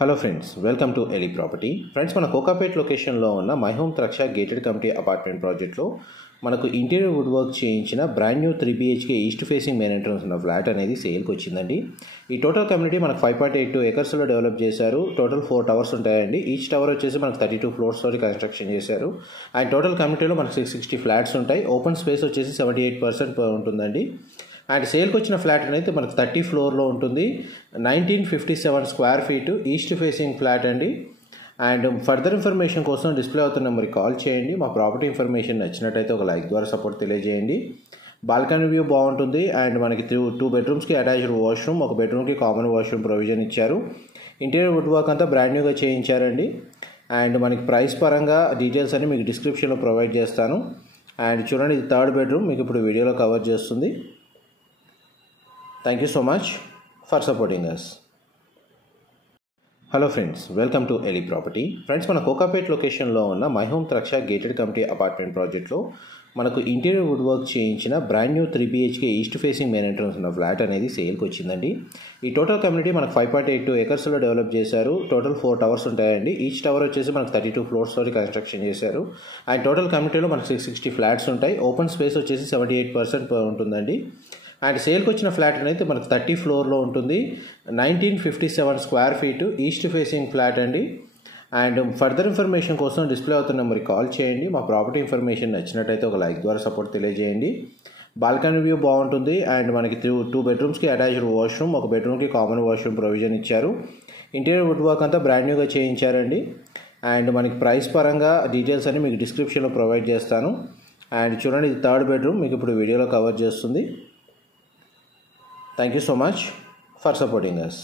Hello friends, welcome to Eli property. Friends, మన కోకాపేట్ లొకేషన్లో ఉన్న My Home Tarkshya gated community apartment ప్రాజెక్ట్లో మనకు ఇంటీరియర్ వుడ్ వర్క్ చేయించిన brand new 3 BHK east facing main entrance ఉన్న ఫ్లాట్ అనేది సేల్కి వచ్చిందండి. ఈ టోటల్ కమ్యూనిటీ మనకు 5.82 acresలో డెవలప్ చేశారు. టోటల్ 4 towers ఉంటాయండి. ఈచ్ టవర్ వచ్చేసి మనకు 32 floors తోటి కన్స్ట్రక్షన్ చేశారు. అండ్ టోటల్ కమ్యూనిటీలో మనకు 660 ఫ్లాట్స్ ఉంటాయి. ఓపెన్ స్పేస్ వచ్చేసి 78% ఉంటుందండి. అండ్ సేల్కి వచ్చిన ఫ్లాట్ అనేది మనకు 30 floorలో ఉంటుంది. 1957 square feet east facing flat అండి. అండ్ ఫర్దర్ ఇన్ఫర్మేషన్ కోసం డిస్ప్లే అవుతున్న నెంబర్కి కాల్ చేయండి. మా ప్రాపర్టీ ఇన్ఫర్మేషన్ నచ్చినట్టయితే ఒక లైక్ ద్వారా సపోర్ట్ తెలియజేయండి. బాల్కనీ వ్యూ బాగుంటుంది. అండ్ మనకి టూ బెడ్రూమ్స్కి అటాచ్డ్ వాష్రూమ్, ఒక బెడ్రూమ్కి కామన్ వాష్రూమ్ ప్రొవిజన్ ఇచ్చారు. ఇంటీరియర్ వుడ్ వర్క్ అంతా బ్రాండ్ న్యూగా చేయించారండి. అండ్ మనకి ప్రైస్ పరంగా డీటెయిల్స్ అన్ని మీకు డిస్క్రిప్షన్లో ప్రొవైడ్ చేస్తాను. అండ్ చూడండి, ఇది 3rd bedroom మీకు ఇప్పుడు వీడియోలో కవర్ చేస్తుంది. Thank you so much for supporting us. Hello friends, welcome to Eli property. Friends, మన కోకాపేట్ లొకేషన్లో ఉన్న My Home Tarkshya gated community apartment ప్రాజెక్ట్లో మనకు ఇంటీరియర్ వుడ్ వర్క్ చేయించిన brand new 3 BHK east facing main entrance ఉన్న ఫ్లాట్ అనేది సేల్కి వచ్చిందండి. ఈ టోటల్ కమ్యూనిటీ మనకు 5.82 acresలో డెవలప్ చేశారు. టోటల్ 4 towers ఉంటాయండి. ఈచ్ టవర్ వచ్చేసి మనకు 32 floors తోటి కన్స్ట్రక్షన్ చేశారు. అండ్ టోటల్ కమ్యూనిటీలో మనకు 660 ఫ్లాట్స్ ఉంటాయి. ఓపెన్ స్పేస్ వచ్చేసి 78% ఉంటుందండి. అండ్ సేల్కి వచ్చిన ఫ్లాట్ అనేది మనకు 30 floorలో ఉంటుంది. 1957 square feet east facing flat అండి. అండ్ ఫర్దర్ ఇన్ఫర్మేషన్ కోసం డిస్ప్లే అవుతున్న నెంబర్కి కాల్ చేయండి. మా ప్రాపర్టీ ఇన్ఫర్మేషన్ నచ్చినట్టయితే ఒక లైక్ ద్వారా సపోర్ట్ తెలియజేయండి. బాల్కనీ వ్యూ బాగుంటుంది. అండ్ మనకి టూ బెడ్రూమ్స్కి అటాచ్డ్ వాష్రూమ్, ఒక బెడ్రూమ్కి కామన్ వాష్రూమ్ ప్రొవిజన్ ఇచ్చారు. ఇంటీరియర్ వుడ్ వర్క్ అంతా బ్రాండ్ న్యూగా చేయించారండి. అండ్ మనకి ప్రైస్ పరంగా డీటెయిల్స్ అన్ని మీకు డిస్క్రిప్షన్లో ప్రొవైడ్ చేస్తాను. అండ్ చూడండి, ఇది 3rd bedroom మీకు ఇప్పుడు వీడియోలో కవర్ చేస్తుంది. Thank you so much for supporting us.